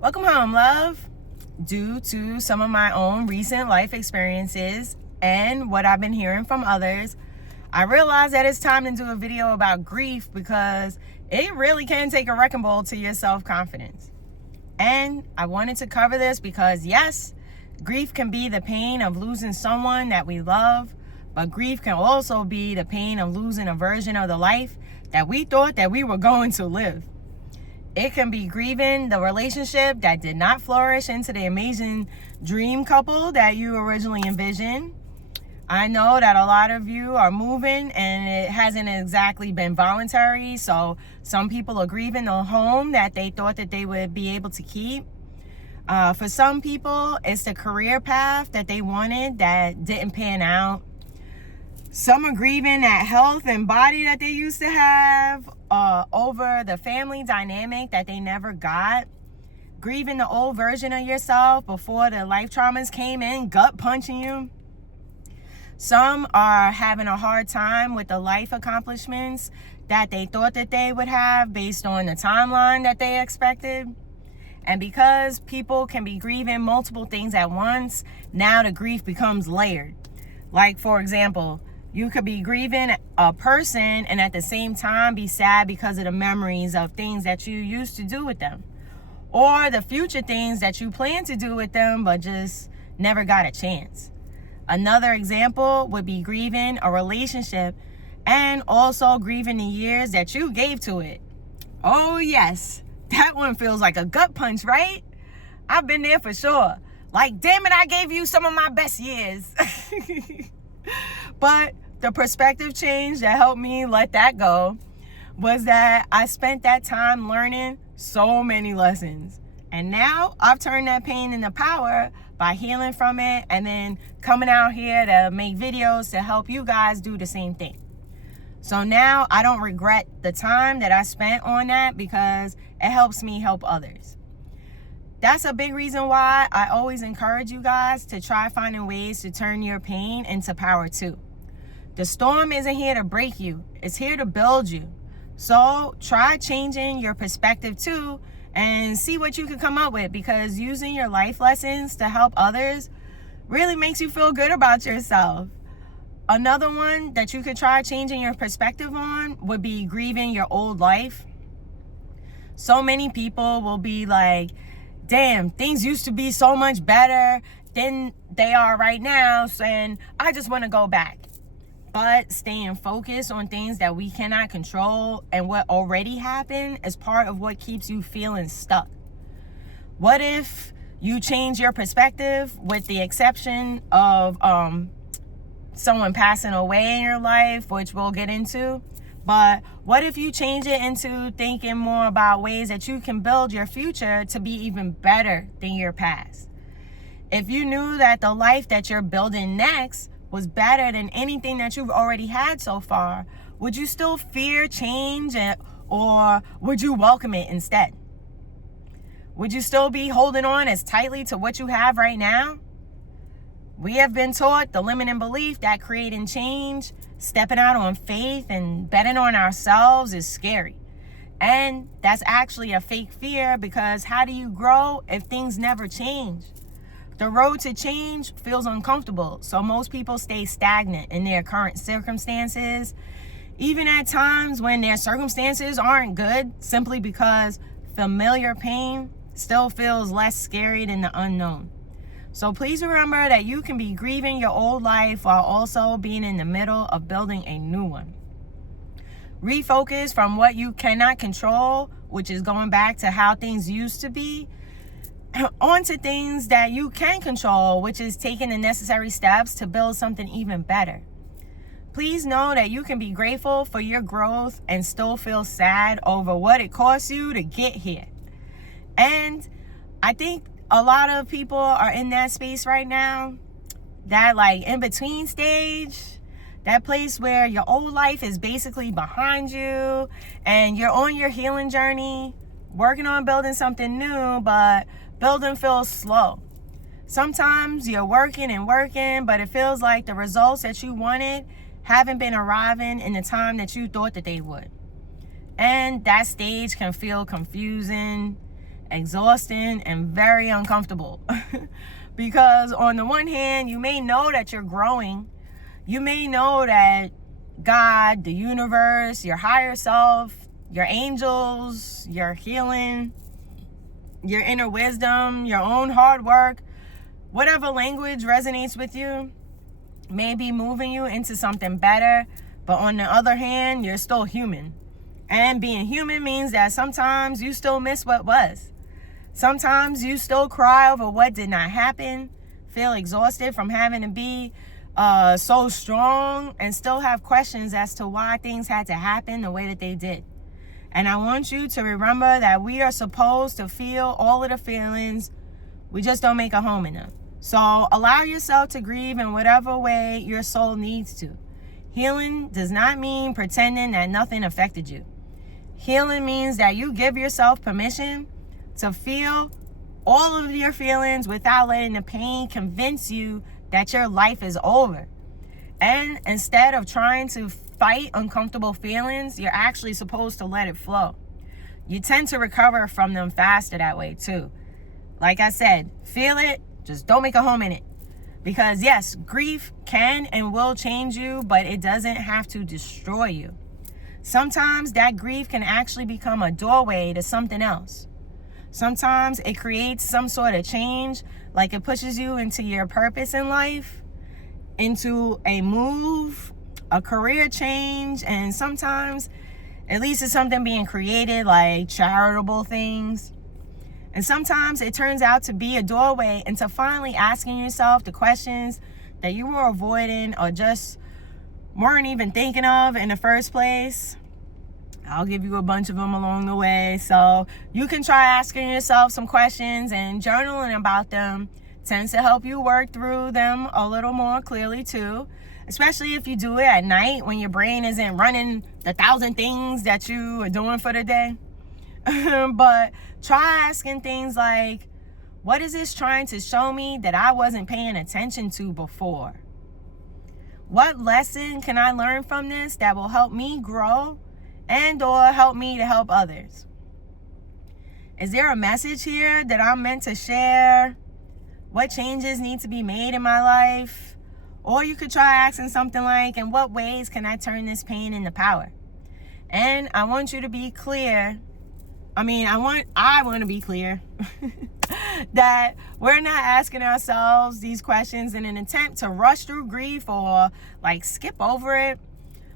Welcome home, love. Due to some of my own recent life experiences and what I've been hearing from others, I realized that it's time to do a video about grief because it really can take a wrecking ball to your self-confidence. And I wanted to cover this because, yes, grief can be the pain of losing someone that we love, but grief can also be the pain of losing a version of the life that we thought that we were going to live. It can be grieving the relationship that did not flourish into the amazing dream couple that you originally envisioned. I know that a lot of you are moving and it hasn't exactly been voluntary. So some people are grieving the home that they thought that they would be able to keep. For some people, it's the career path that they wanted that didn't pan out. Some are grieving that health and body that they used to have over the family dynamic that they never got. Grieving the old version of yourself before the life traumas came in, gut punching you. Some are having a hard time with the life accomplishments that they thought that they would have based on the timeline that they expected. And because people can be grieving multiple things at once, now the grief becomes layered. Like, for example, you could be grieving a person and at the same time be sad because of the memories of things that you used to do with them, or the future things that you plan to do with them but just never got a chance. Another example would be grieving a relationship and also grieving the years that you gave to it. Oh yes, that one feels like a gut punch, right? I've been there for sure. Like, damn it, I gave you some of my best years. But the perspective change that helped me let that go was that I spent that time learning so many lessons. And now I've turned that pain into power by healing from it and then coming out here to make videos to help you guys do the same thing. So now I don't regret the time that I spent on that because it helps me help others. That's a big reason why I always encourage you guys to try finding ways to turn your pain into power too. The storm isn't here to break you, it's here to build you. So try changing your perspective too and see what you can come up with, because using your life lessons to help others really makes you feel good about yourself. Another one that you could try changing your perspective on would be grieving your old life. So many people will be like, damn, things used to be so much better than they are right now, and I just want to go back. But staying focused on things that we cannot control and what already happened is part of what keeps you feeling stuck. What if you change your perspective, with the exception of someone passing away in your life, which we'll get into? But what if you change it into thinking more about ways that you can build your future to be even better than your past? If you knew that the life that you're building next was better than anything that you've already had so far, would you still fear change, or would you welcome it instead? Would you still be holding on as tightly to what you have right now? We have been taught the limiting belief that creating change, stepping out on faith, and betting on ourselves is scary. And that's actually a fake fear, because how do you grow if things never change? The road to change feels uncomfortable, so most people stay stagnant in their current circumstances, even at times when their circumstances aren't good, simply because familiar pain still feels less scary than the unknown. So please remember that you can be grieving your old life while also being in the middle of building a new one. Refocus from what you cannot control, which is going back to how things used to be, onto things that you can control, which is taking the necessary steps to build something even better. Please know that you can be grateful for your growth and still feel sad over what it cost you to get here. And I think a lot of people are in that space right now, that like in between stage, that place where your old life is basically behind you and you're on your healing journey, working on building something new, but building feels slow. Sometimes you're working and working, but it feels like the results that you wanted haven't been arriving in the time that you thought that they would. And that stage can feel confusing. exhausting, and very uncomfortable. Because on the one hand, you may know that you're growing. You may know that God, the universe, your higher self, your angels, your healing, your inner wisdom, your own hard work, whatever language resonates with you, may be moving you into something better. But on the other hand, you're still human. And being human means that sometimes you still miss what was. Sometimes you still cry over what did not happen, feel exhausted from having to be so strong, and still have questions as to why things had to happen the way that they did. And I want you to remember that we are supposed to feel all of the feelings. We just don't make a home in them. So allow yourself to grieve in whatever way your soul needs to. Healing does not mean pretending that nothing affected you. Healing means that you give yourself permission to feel all of your feelings without letting the pain convince you that your life is over. And instead of trying to fight uncomfortable feelings, you're actually supposed to let it flow. You tend to recover from them faster that way too. Like I said, feel it, just don't make a home in it. Because yes, grief can and will change you, but it doesn't have to destroy you. Sometimes that grief can actually become a doorway to something else. Sometimes it creates some sort of change, like it pushes you into your purpose in life, into a move, a career change, and sometimes at least it's something being created, like charitable things. And sometimes it turns out to be a doorway into finally asking yourself the questions that you were avoiding or just weren't even thinking of in the first place. I'll give you a bunch of them along the way. So you can try asking yourself some questions, and journaling about them tends to help you work through them a little more clearly too. Especially if you do it at night when your brain isn't running the 1,000 things that you are doing for the day. But try asking things like, what is this trying to show me that I wasn't paying attention to before? What lesson can I learn from this that will help me grow and or help me to help others? Is there a message here that I'm meant to share? What changes need to be made in my life? Or you could try asking something like, in what ways can I turn this pain into power? And I want you to be clear. I want to be clear that we're not asking ourselves these questions in an attempt to rush through grief or like skip over it.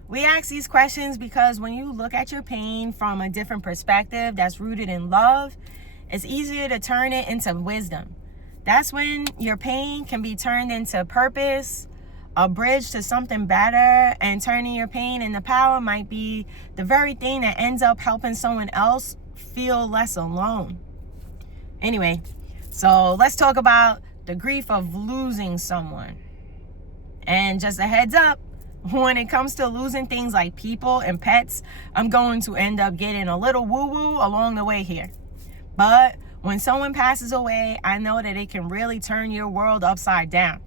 We ask these questions because when you look at your pain from a different perspective that's rooted in love, it's easier to turn it into wisdom. That's when your pain can be turned into purpose, a bridge to something better, and turning your pain into power might be the very thing that ends up helping someone else feel less alone. Anyway, so let's talk about the grief of losing someone. And just a heads up, when it comes to losing things like people and pets, I'm going to end up getting a little woo-woo along the way here. But when someone passes away, I know that it can really turn your world upside down.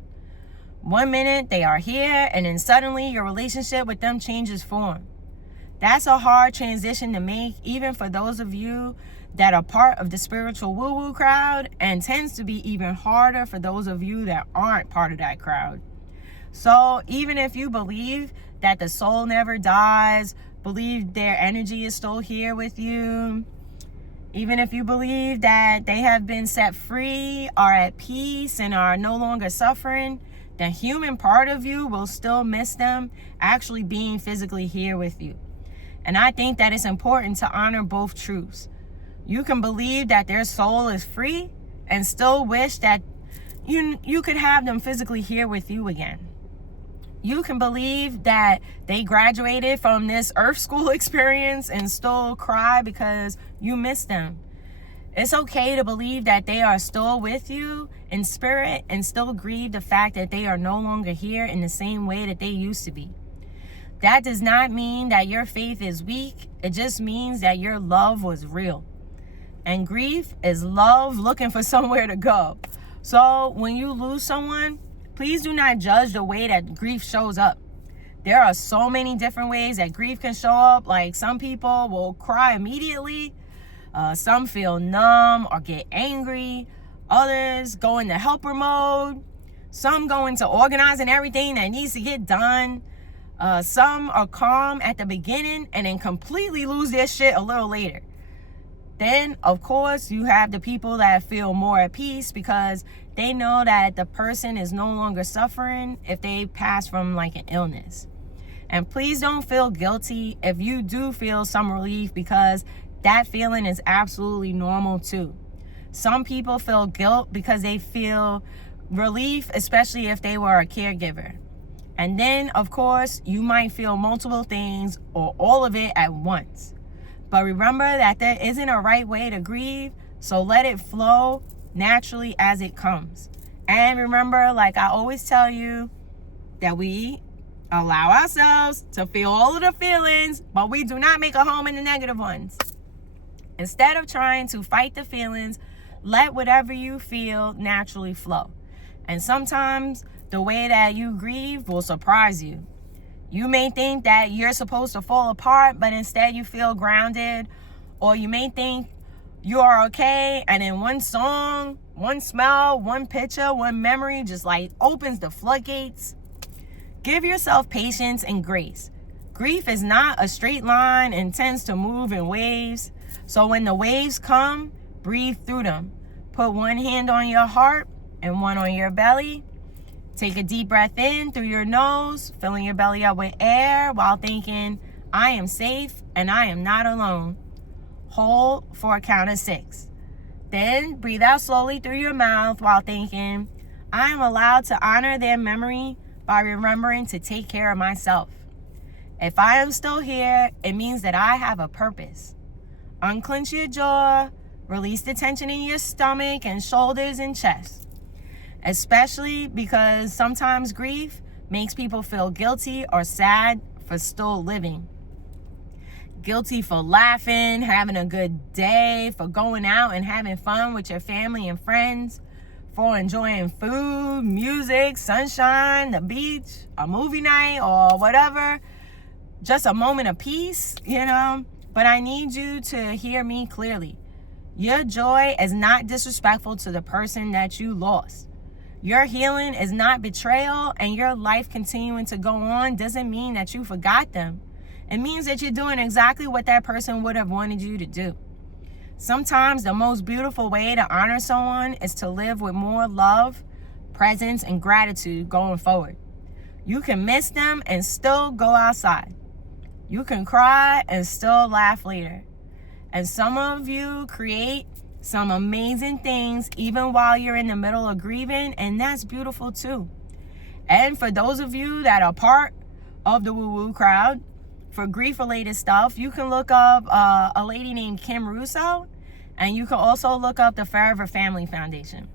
One minute they are here, and then suddenly your relationship with them changes form. That's a hard transition to make, even for those of you that are part of the spiritual woo-woo crowd, and tends to be even harder for those of you that aren't part of that crowd. So even if you believe that the soul never dies, believe their energy is still here with you, even if you believe that they have been set free, are at peace, and are no longer suffering, the human part of you will still miss them actually being physically here with you. And I think that it's important to honor both truths. You can believe that their soul is free and still wish that you could have them physically here with you again. You can believe that they graduated from this earth school experience and still cry because you miss them. It's okay to believe that they are still with you in spirit and still grieve the fact that they are no longer here in the same way that they used to be. That does not mean that your faith is weak. It just means that your love was real. And grief is love looking for somewhere to go. So when you lose someone, please do not judge the way that grief shows up. There are so many different ways that grief can show up. Like some people will cry immediately. Some feel numb or get angry. Others go into helper mode. Some go into organizing everything that needs to get done. Some are calm at the beginning and then completely lose their shit a little later. Then, of course, you have the people that feel more at peace because they know that the person is no longer suffering if they pass from like an illness. And please don't feel guilty if you do feel some relief, because that feeling is absolutely normal too. Some people feel guilt because they feel relief, especially if they were a caregiver. And then, of course, you might feel multiple things or all of it at once. But remember that there isn't a right way to grieve, so let it flow naturally as it comes. And remember, like I always tell you, that we allow ourselves to feel all of the feelings, but we do not make a home in the negative ones. Instead of trying to fight the feelings, let whatever you feel naturally flow. And sometimes the way that you grieve will surprise you. You may think that you're supposed to fall apart, but instead you feel grounded. Or you may think you are okay, and then one song, one smell, one picture, one memory just like opens the floodgates. Give yourself patience and grace. Grief is not a straight line and tends to move in waves. So when the waves come, breathe through them. Put one hand on your heart and one on your belly. Take a deep breath in through your nose, filling your belly up with air while thinking, I am safe and I am not alone. Hold for a count of 6. Then breathe out slowly through your mouth while thinking, I am allowed to honor their memory by remembering to take care of myself. If I am still here, it means that I have a purpose. Unclench your jaw, release the tension in your stomach and shoulders and chest. Especially because sometimes grief makes people feel guilty or sad for still living. Guilty for laughing, having a good day, for going out and having fun with your family and friends, for enjoying food, music, sunshine, the beach, a movie night, or whatever. Just a moment of peace, But I need you to hear me clearly. Your joy is not disrespectful to the person that you lost. Your healing is not betrayal, and your life continuing to go on doesn't mean that you forgot them. It means that you're doing exactly what that person would have wanted you to do. Sometimes the most beautiful way to honor someone is to live with more love, presence, and gratitude going forward. You can miss them and still go outside. You can cry and still laugh later. And some of you create some amazing things even while you're in the middle of grieving, and that's beautiful too. And for those of you that are part of the woo-woo crowd, for grief-related stuff, you can look up a lady named Kim Russo, and you can also look up the Forever Family Foundation.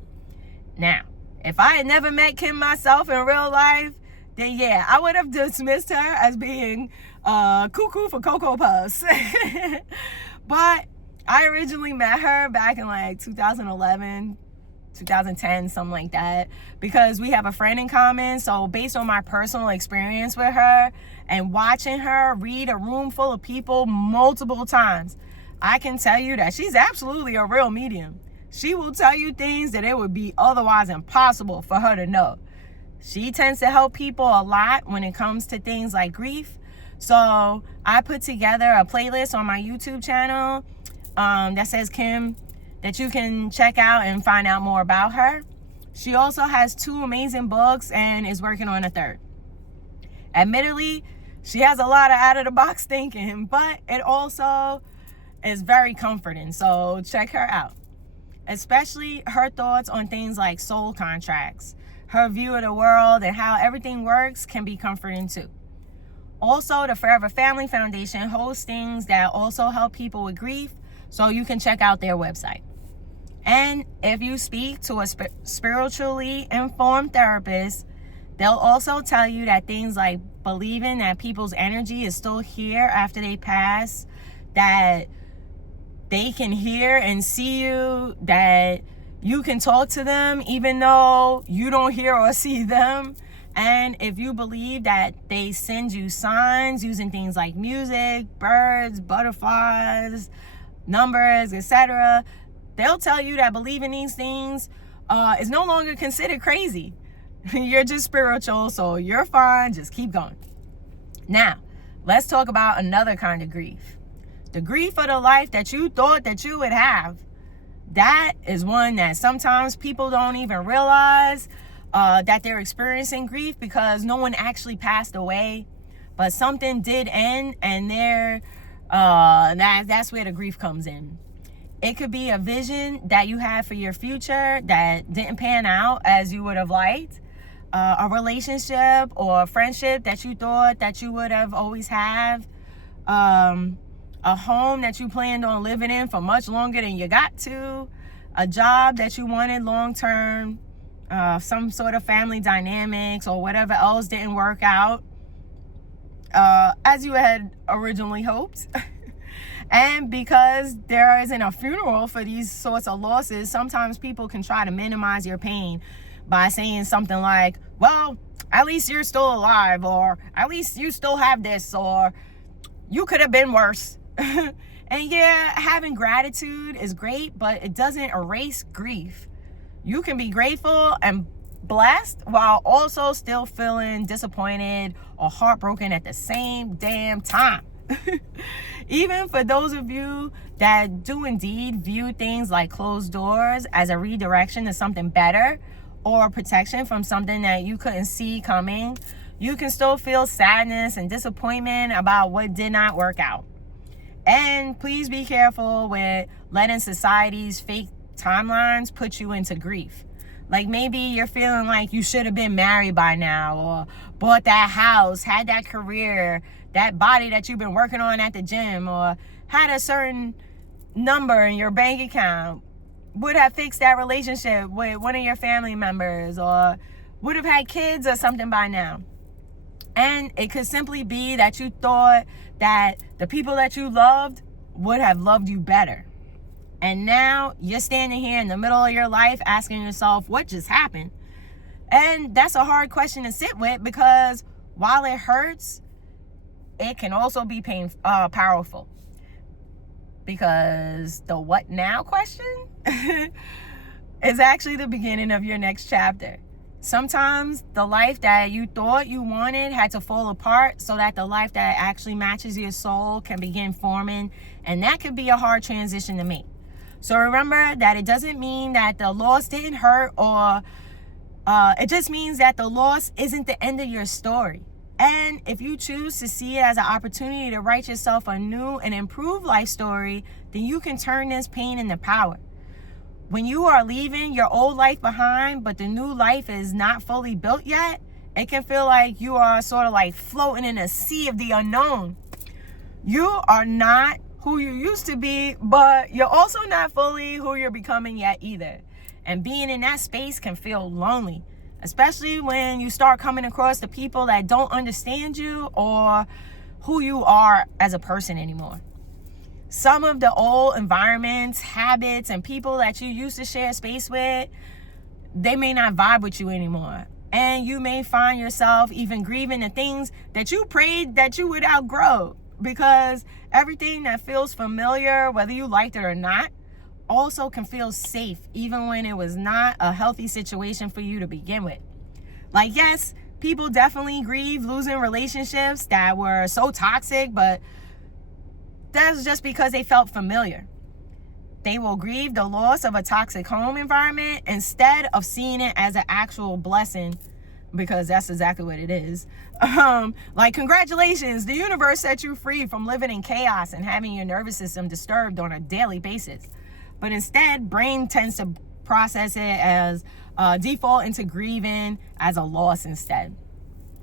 Now, if I had never met Kim myself in real life, then yeah, I would have dismissed her as being cuckoo for Cocoa Puffs. But I originally met her back in like 2011, 2010, something like that, because we have a friend in common. So based on my personal experience with her and watching her read a room full of people multiple times, I can tell you that she's absolutely a real medium. She will tell you things that it would be otherwise impossible for her to know. She tends to help people a lot when it comes to things like grief. So I put together a playlist on my YouTube channel that says Kim, that you can check out and find out more about her. She also has 2 amazing books and is working on a 3rd. Admittedly, she has a lot of out-of-the-box thinking, but it also is very comforting, so check her out. Especially her thoughts on things like soul contracts. Her view of the world and how everything works can be comforting too. Also, the Forever Family Foundation hosts things that also help people with grief, so you can check out their website. And if you speak to a spiritually informed therapist, they'll also tell you that things like believing that people's energy is still here after they pass, that they can hear and see you, that you can talk to them even though you don't hear or see them. And if you believe that they send you signs using things like music, birds, butterflies, numbers, etc., they'll tell you that believing these things is no longer considered crazy. You're just spiritual, so you're fine. Just keep going. Now, let's talk about another kind of grief. The grief of the life that you thought that you would have. That is one that sometimes people don't even realize that they're experiencing grief, because no one actually passed away, but something did end, and that's where the grief comes in. It could be a vision that you had for your future that didn't pan out as you would have liked. A relationship or a friendship that you thought that you would have always have. A home that you planned on living in for much longer than you got to. A job that you wanted long term. Some sort of family dynamics or whatever else didn't work out as you had originally hoped. And because there isn't a funeral for these sorts of losses, sometimes people can try to minimize your pain by saying something like, well, at least you're still alive, or at least you still have this, or you could have been worse. And yeah, having gratitude is great, but it doesn't erase grief. You can be grateful and blessed while also still feeling disappointed or heartbroken at the same damn time. Even for those of you that do indeed view things like closed doors as a redirection to something better, or protection from something that you couldn't see coming, you can still feel sadness and disappointment about what did not work out. And please be careful with letting society's fake timelines put you into grief. Like maybe you're feeling like you should have been married by now, or bought that house, had that career, that body that you've been working on at the gym, or had a certain number in your bank account, would have fixed that relationship with one of your family members, or would have had kids or something by now. And it could simply be that you thought that the people that you loved would have loved you better. And now you're standing here in the middle of your life asking yourself, what just happened? And that's a hard question to sit with, because while it hurts, it can also be powerful. Because the what now question is actually the beginning of your next chapter. Sometimes the life that you thought you wanted had to fall apart so that the life that actually matches your soul can begin forming. And that could be a hard transition to make. So remember that it doesn't mean that the loss didn't hurt, or it just means that the loss isn't the end of your story. And if you choose to see it as an opportunity to write yourself a new and improved life story, then you can turn this pain into power. When you are leaving your old life behind, but the new life is not fully built yet, it can feel like you are sort of like floating in a sea of the unknown. You are not who you used to be, but you're also not fully who you're becoming yet either. And being in that space can feel lonely, especially when you start coming across the people that don't understand you or who you are as a person anymore. Some of the old environments, habits, and people that you used to share space with, they may not vibe with you anymore. And you may find yourself even grieving the things that you prayed that you would outgrow, because everything that feels familiar, whether you liked it or not, also can feel safe, even when it was not a healthy situation for you to begin with. Like, yes, people definitely grieve losing relationships that were so toxic, but that's just because they felt familiar. They will grieve the loss of a toxic home environment instead of seeing it as an actual blessing, because that's exactly what it is. Like, congratulations, the universe set you free from living in chaos and having your nervous system disturbed on a daily basis. But instead, brain tends to process it as default into grieving as a loss instead.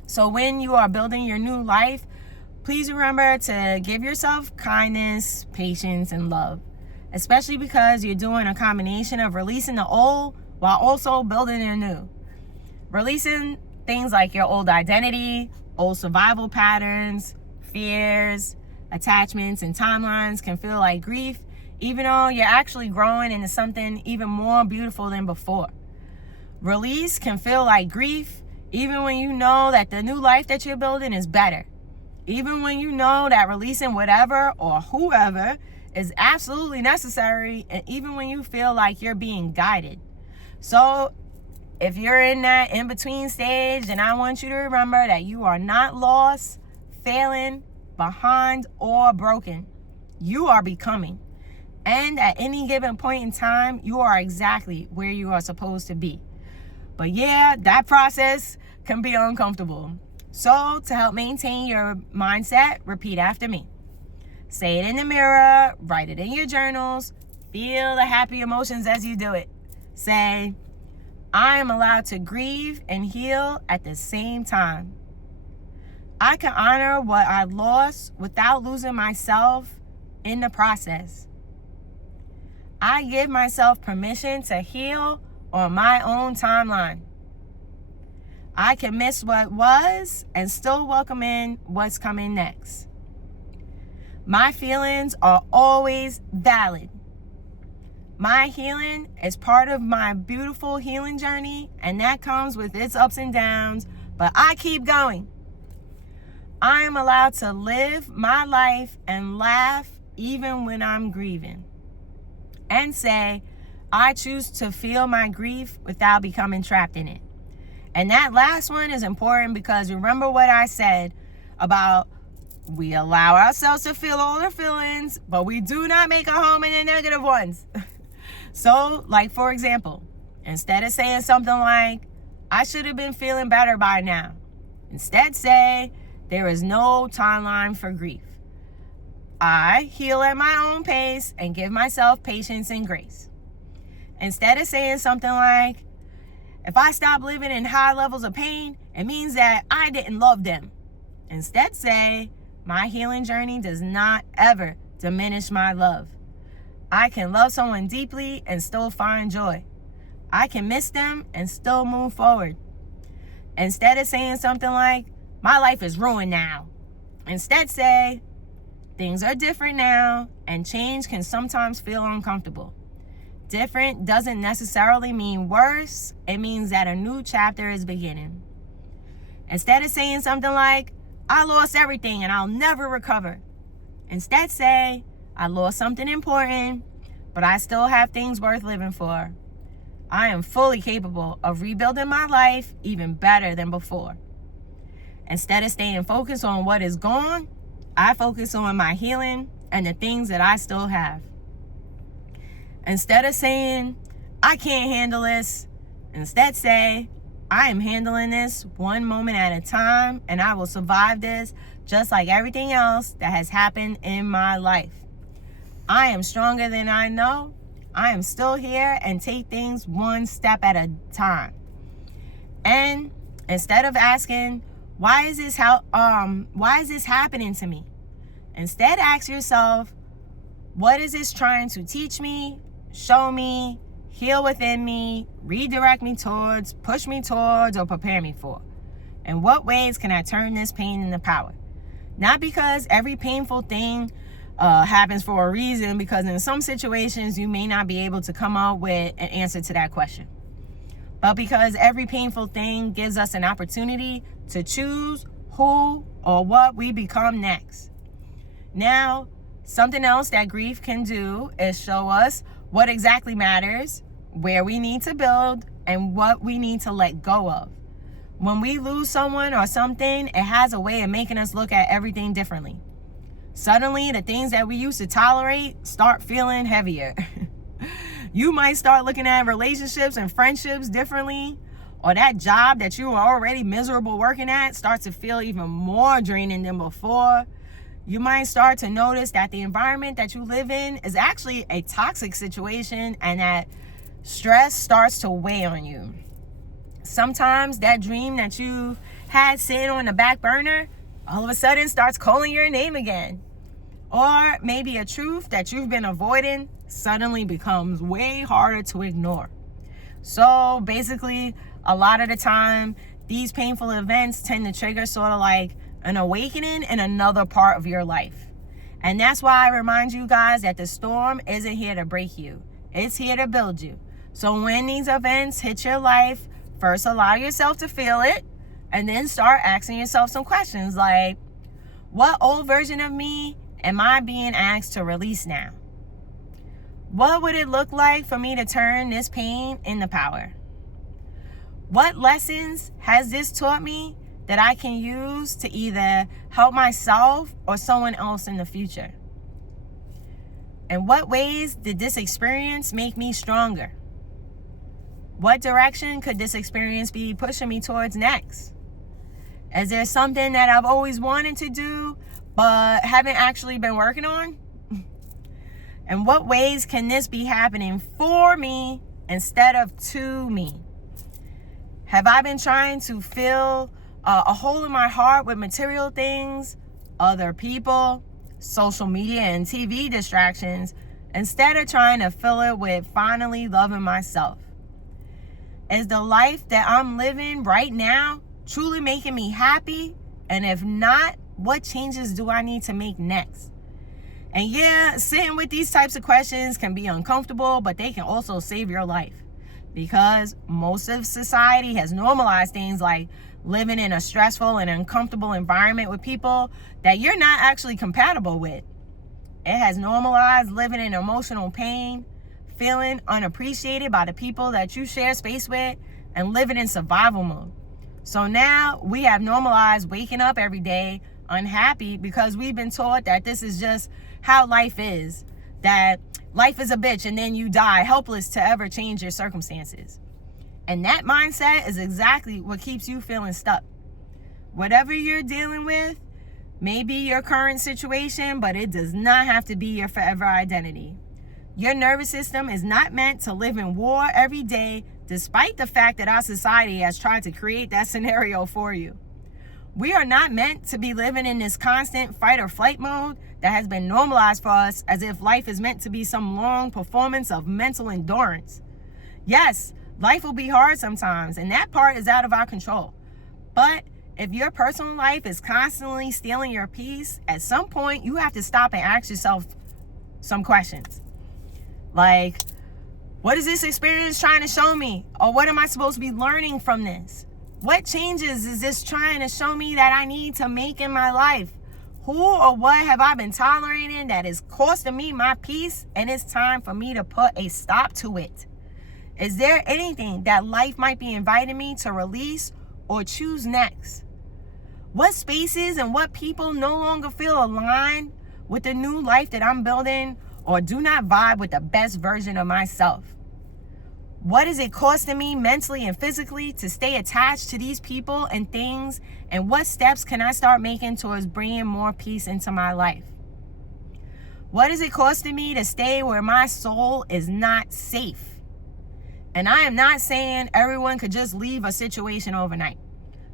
So when you are building your new life, please remember to give yourself kindness, patience, and love, especially because you're doing a combination of releasing the old while also building the new. Releasing things like your old identity, old survival patterns, fears, attachments, and timelines can feel like grief, even though you're actually growing into something even more beautiful than before. Release can feel like grief, even when you know that the new life that you're building is better. Even when you know that releasing whatever or whoever is absolutely necessary, and even when you feel like you're being guided. So if you're in that in-between stage, then I want you to remember that you are not lost, failing, behind, or broken. You are becoming. And at any given point in time, you are exactly where you are supposed to be. But yeah, that process can be uncomfortable. So to help maintain your mindset, repeat after me. Say it in the mirror, write it in your journals, feel the happy emotions as you do it. Say, I am allowed to grieve and heal at the same time. I can honor what I lost without losing myself in the process. I give myself permission to heal on my own timeline. I can miss what was and still welcome in what's coming next. My feelings are always valid. My healing is part of my beautiful healing journey, and that comes with its ups and downs, but I keep going. I am allowed to live my life and laugh even when I'm grieving. And say, I choose to feel my grief without becoming trapped in it. And that last one is important because remember what I said about we allow ourselves to feel all the feelings, but we do not make a home in the negative ones. So, like for example, instead of saying something like, I should have been feeling better by now, instead say, there is no timeline for grief. I heal at my own pace and give myself patience and grace. Instead of saying something like, if I stop living in high levels of pain, it means that I didn't love them. Instead say, my healing journey does not ever diminish my love. I can love someone deeply and still find joy. I can miss them and still move forward. Instead of saying something like, my life is ruined now, instead say, things are different now and change can sometimes feel uncomfortable. Different doesn't necessarily mean worse. It means that a new chapter is beginning. Instead of saying something like, I lost everything and I'll never recover, instead say, I lost something important, but I still have things worth living for. I am fully capable of rebuilding my life even better than before. Instead of staying focused on what is gone, I focus on my healing and the things that I still have. Instead of saying, I can't handle this, instead say, I am handling this one moment at a time and I will survive this just like everything else that has happened in my life. I am stronger than I know. I am still here and take things one step at a time. And instead of asking, why is this happening to me? Instead, ask yourself, what is this trying to teach me, show me, heal within me, redirect me towards, push me towards, or prepare me for? In what ways can I turn this pain into power? Not because every painful thing happens for a reason, because in some situations you may not be able to come up with an answer to that question. But because every painful thing gives us an opportunity to choose who or what we become next. Now, something else that grief can do is show us what exactly matters, where we need to build, and what we need to let go of. When we lose someone or something, it has a way of making us look at everything differently. Suddenly, the things that we used to tolerate start feeling heavier. You might start looking at relationships and friendships differently, or that job that you were already miserable working at starts to feel even more draining than before. You might start to notice that the environment that you live in is actually a toxic situation and that stress starts to weigh on you. Sometimes that dream that you had sitting on the back burner all of a sudden starts calling your name again. Or maybe a truth that you've been avoiding suddenly becomes way harder to ignore. So basically, a lot of the time, these painful events tend to trigger sort of like an awakening in another part of your life. And that's why I remind you guys that the storm isn't here to break you. It's here to build you. So when these events hit your life, first allow yourself to feel it, and then start asking yourself some questions like, what old version of me am I being asked to release now? What would it look like for me to turn this pain into power? What lessons has this taught me that I can use to either help myself or someone else in the future? In what ways did this experience make me stronger? What direction could this experience be pushing me towards next? Is there something that I've always wanted to do but haven't actually been working on? In what ways can this be happening for me instead of to me? Have I been trying to fill a hole in my heart with material things, other people, social media, and TV distractions, instead of trying to fill it with finally loving myself? Is the life that I'm living right now truly making me happy? And if not, what changes do I need to make next? And yeah, sitting with these types of questions can be uncomfortable, but they can also save your life. Because most of society has normalized things like living in a stressful and uncomfortable environment with people that you're not actually compatible with. It has normalized living in emotional pain, feeling unappreciated by the people that you share space with, and living in survival mode. So now we have normalized waking up every day unhappy because we've been taught that this is just how life is, that life is a bitch and then you die helpless to ever change your circumstances. And that mindset is exactly what keeps you feeling stuck. Whatever you're dealing with may be your current situation, but it does not have to be your forever identity. Your nervous system is not meant to live in war every day, despite the fact that our society has tried to create that scenario for you. We are not meant to be living in this constant fight or flight mode that has been normalized for us as if life is meant to be some long performance of mental endurance. Yes, life will be hard sometimes, and that part is out of our control. But if your personal life is constantly stealing your peace, at some point you have to stop and ask yourself some questions. Like, what is this experience trying to show me? Or what am I supposed to be learning from this? What changes is this trying to show me that I need to make in my life? Who or what have I been tolerating that is costing me my peace, and it's time for me to put a stop to it? Is there anything that life might be inviting me to release or choose next? What spaces and what people no longer feel aligned with the new life that I'm building or do not vibe with the best version of myself? What is it costing me mentally and physically to stay attached to these people and things? And what steps can I start making towards bringing more peace into my life? What is it costing me to stay where my soul is not safe? And I am not saying everyone could just leave a situation overnight.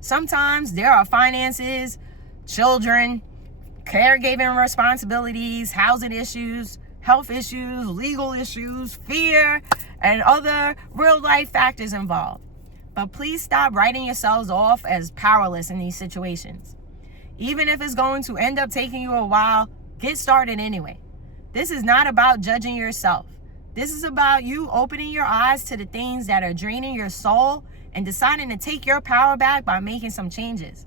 Sometimes there are finances, children, caregiving responsibilities, housing issues, health issues, legal issues, fear, and other real life factors involved. But please stop writing yourselves off as powerless in these situations. Even if it's going to end up taking you a while, get started anyway. This is not about judging yourself. This is about you opening your eyes to the things that are draining your soul and deciding to take your power back by making some changes.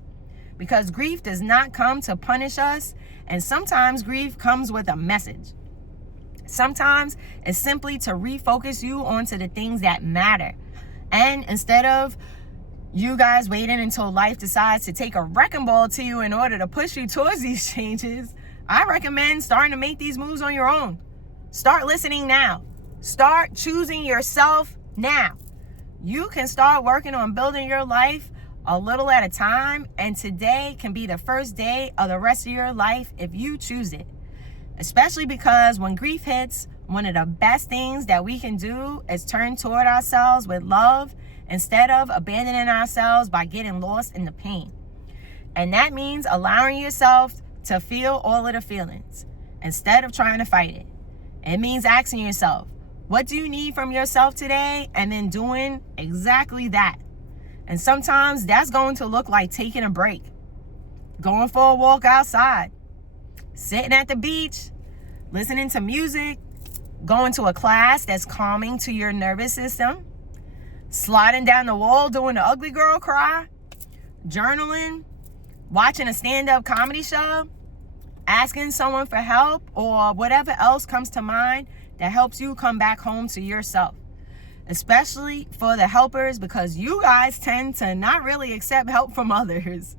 Because grief does not come to punish us, and sometimes grief comes with a message. Sometimes it's simply to refocus you onto the things that matter. And instead of you guys waiting until life decides to take a wrecking ball to you in order to push you towards these changes, I recommend starting to make these moves on your own. Start listening now. Start choosing yourself now. You can start working on building your life a little at a time, and today can be the first day of the rest of your life if you choose it. Especially because when grief hits, one of the best things that we can do is turn toward ourselves with love instead of abandoning ourselves by getting lost in the pain. And that means allowing yourself to feel all of the feelings instead of trying to fight it. It means asking yourself, what do you need from yourself today? And then doing exactly that. And sometimes that's going to look like taking a break, going for a walk outside, sitting at the beach, listening to music, going to a class that's calming to your nervous system, sliding down the wall doing the ugly girl cry, journaling, watching a stand-up comedy show, asking someone for help, or whatever else comes to mind that helps you come back home to yourself, especially for the helpers, because you guys tend to not really accept help from others.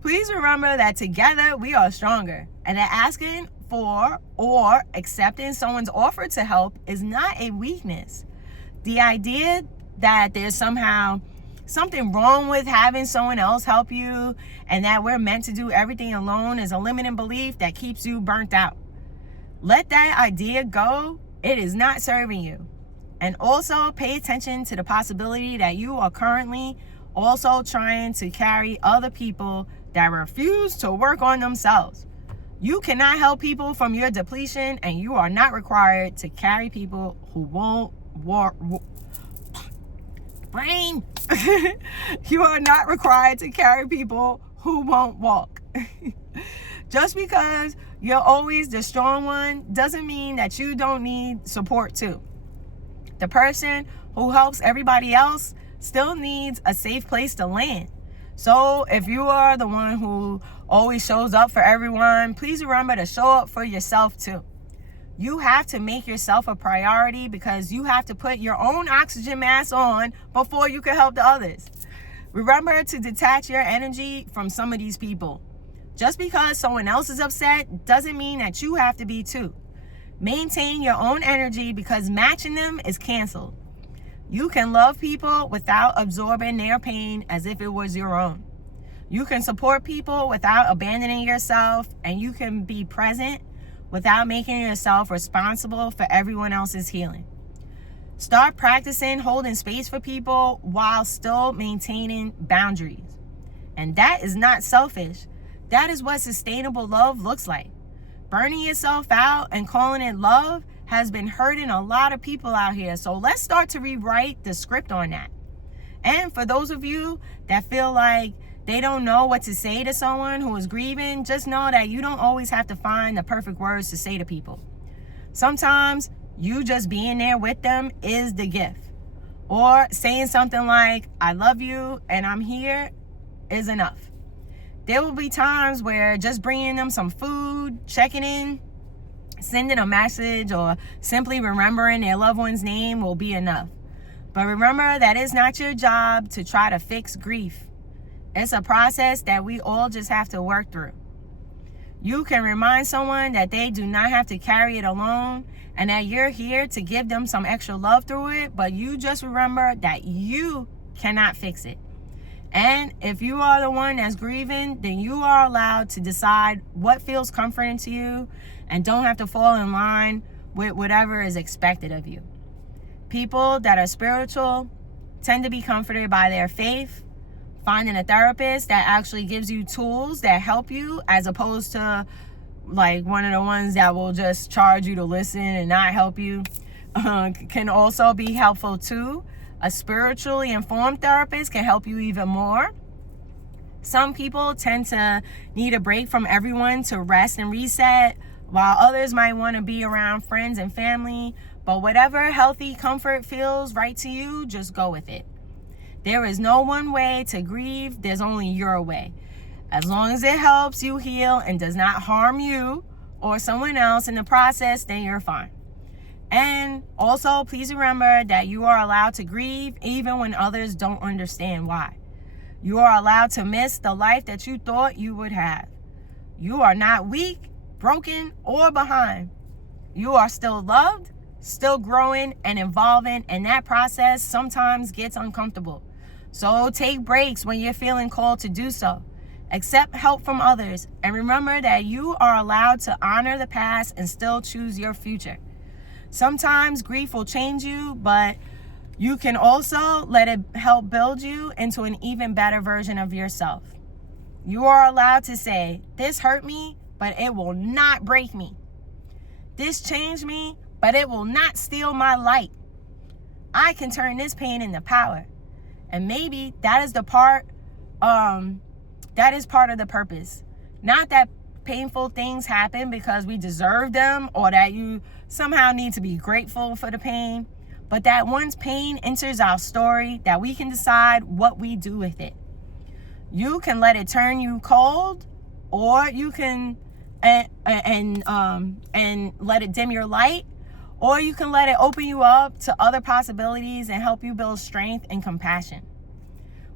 Please remember that together we are stronger, and that asking for or accepting someone's offer to help is not a weakness. The idea that there's somehow something wrong with having someone else help you and that we're meant to do everything alone is a limiting belief that keeps you burnt out. Let that idea go. It is not serving you. And also pay attention to the possibility that you are currently also trying to carry other people that refuse to work on themselves. You cannot help people from your depletion, and you are not required to carry people who won't work. Brain. You are not required to carry people who won't walk. Just because you're always the strong one doesn't mean that you don't need support too. The person who helps everybody else still needs a safe place to land. So if you are the one who always shows up for everyone, please remember to show up for yourself too. You have to make yourself a priority because you have to put your own oxygen mask on before you can help the others. Remember to detach your energy from some of these people. Just because someone else is upset doesn't mean that you have to be too. Maintain your own energy because matching them is canceled. You can love people without absorbing their pain as if it was your own. You can support people without abandoning yourself, and you can be present without making yourself responsible for everyone else's healing. Start practicing holding space for people while still maintaining boundaries. And that is not selfish. That is what sustainable love looks like. Burning yourself out and calling it love has been hurting a lot of people out here. So let's start to rewrite the script on that. And for those of you that feel like they don't know what to say to someone who is grieving, just know that you don't always have to find the perfect words to say to people. Sometimes you just being there with them is the gift. Or saying something like, I love you and I'm here is enough. There will be times where just bringing them some food, checking in, sending a message, or simply remembering their loved one's name will be enough. But remember that it's not your job to try to fix grief. It's a process that we all just have to work through. You can remind someone that they do not have to carry it alone and that you're here to give them some extra love through it, but you just remember that you cannot fix it. And if you are the one that's grieving, then you are allowed to decide what feels comforting to you and don't have to fall in line with whatever is expected of you. People that are spiritual tend to be comforted by their faith. Finding a therapist that actually gives you tools that help you, as opposed to like one of the ones that will just charge you to listen and not help you, can also be helpful too. A spiritually informed therapist can help you even more. Some people tend to need a break from everyone to rest and reset, while others might want to be around friends and family. But whatever healthy comfort feels right to you, just go with it. There is no one way to grieve. There's only your way. As long as it helps you heal and does not harm you or someone else in the process, then you're fine. And also, please remember that you are allowed to grieve even when others don't understand why. You are allowed to miss the life that you thought you would have. You are not weak, broken, or behind. You are still loved, still growing and evolving, and that process sometimes gets uncomfortable. So take breaks when you're feeling called to do so. Accept help from others, and remember that you are allowed to honor the past and still choose your future. Sometimes grief will change you, but you can also let it help build you into an even better version of yourself. You are allowed to say, this hurt me, but it will not break me. This changed me, but it will not steal my light. I can turn this pain into power. And maybe that is part of the purpose. Not that painful things happen because we deserve them or that you somehow need to be grateful for the pain, but that once pain enters our story, that we can decide what we do with it. You can let it turn you cold, or you can and let it dim your light, or you can let it open you up to other possibilities and help you build strength and compassion.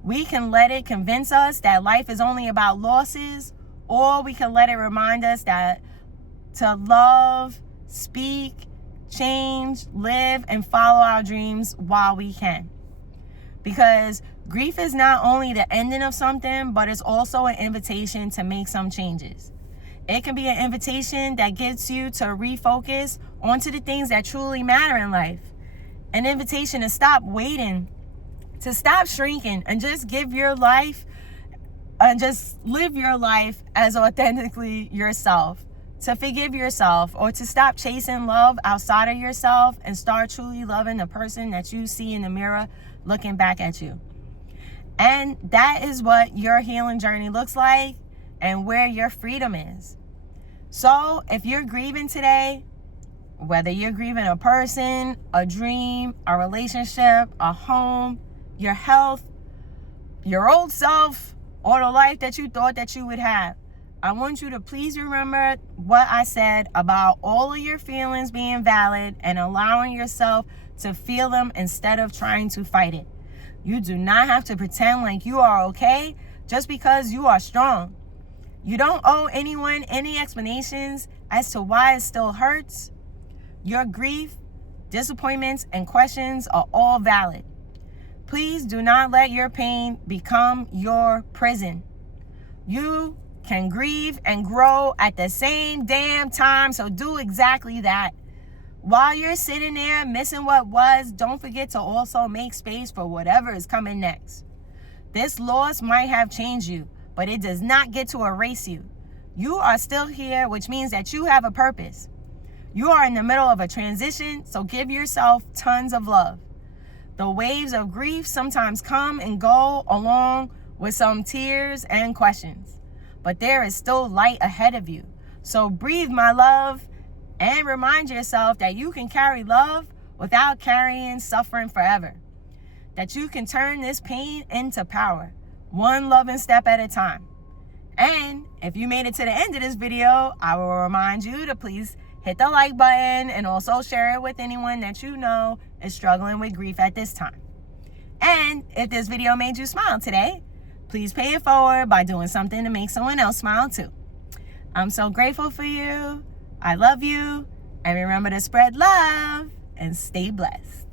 We can let it convince us that life is only about losses, or we can let it remind us that to love, speak, change, live, and follow our dreams while we can. Because grief is not only the ending of something, but it's also an invitation to make some changes. It can be an invitation that gets you to refocus onto the things that truly matter in life. An invitation to stop waiting, to stop shrinking, and just give your life and just live your life as authentically yourself. To forgive yourself, or to stop chasing love outside of yourself and start truly loving the person that you see in the mirror looking back at you. And that is what your healing journey looks like and where your freedom is. So if you're grieving today, whether you're grieving a person, a dream, a relationship, a home, your health, your old self, or the life that you thought that you would have, I want you to please remember what I said about all of your feelings being valid and allowing yourself to feel them instead of trying to fight it. You do not have to pretend like you are okay just because you are strong. You don't owe anyone any explanations as to why it still hurts. Your grief, disappointments, and questions are all valid. Please do not let your pain become your prison. You can grieve and grow at the same damn time, so do exactly that. While you're sitting there missing what was, don't forget to also make space for whatever is coming next. This loss might have changed you, but it does not get to erase you. You are still here, which means that you have a purpose. You are in the middle of a transition, so give yourself tons of love. The waves of grief sometimes come and go along with some tears and questions, but there is still light ahead of you. So breathe, my love, and remind yourself that you can carry love without carrying suffering forever. That you can turn this pain into power, one loving step at a time. And if you made it to the end of this video, I will remind you to please hit the like button and also share it with anyone that you know is struggling with grief at this time. And if this video made you smile today, please pay it forward by doing something to make someone else smile too. I'm so grateful for you. I love you. And remember to spread love and stay blessed.